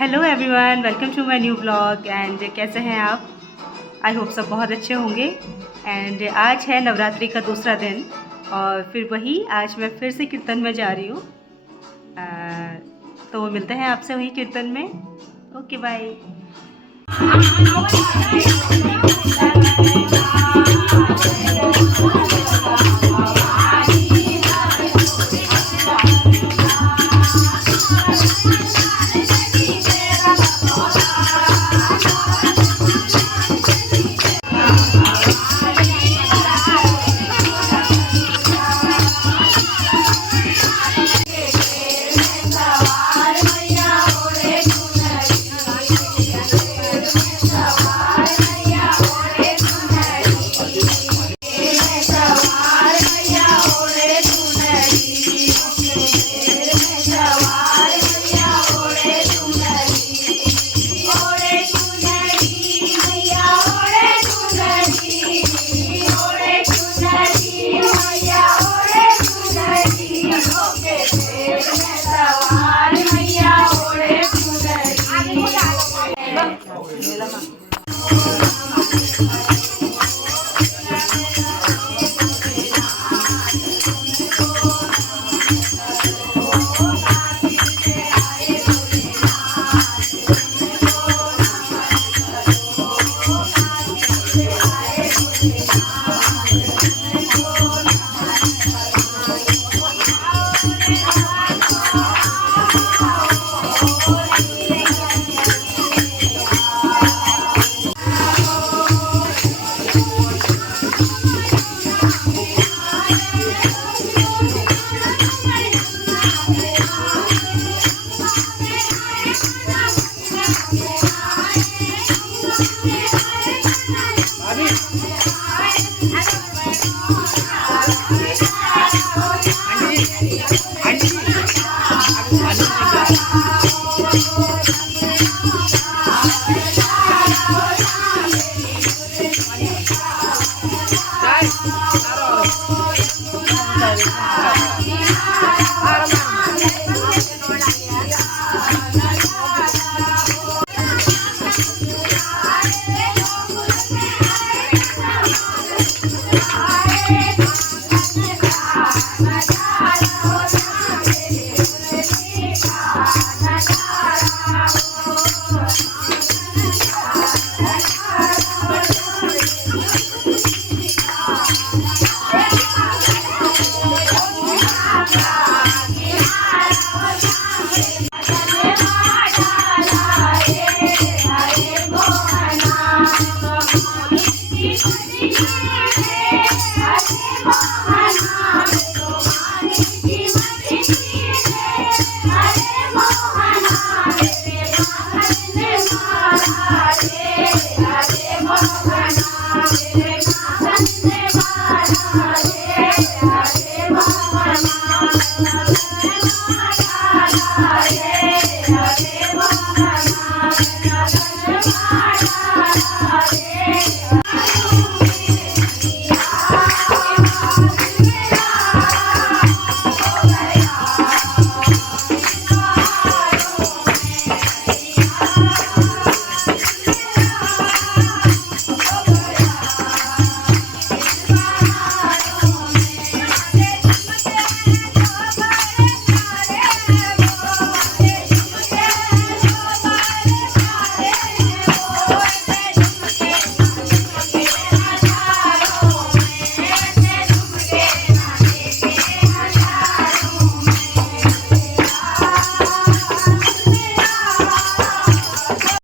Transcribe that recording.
Hello everyone, welcome to my new blog. And कैसे हैं आप? आई होप सब बहुत अच्छे होंगे। एंड आज है नवरात्रि का दूसरा दिन और फिर वही आज मैं फिर से कीर्तन में जा रही हूँ। तो मिलते हैं आपसे वही कीर्तन में। Okay bye. Hare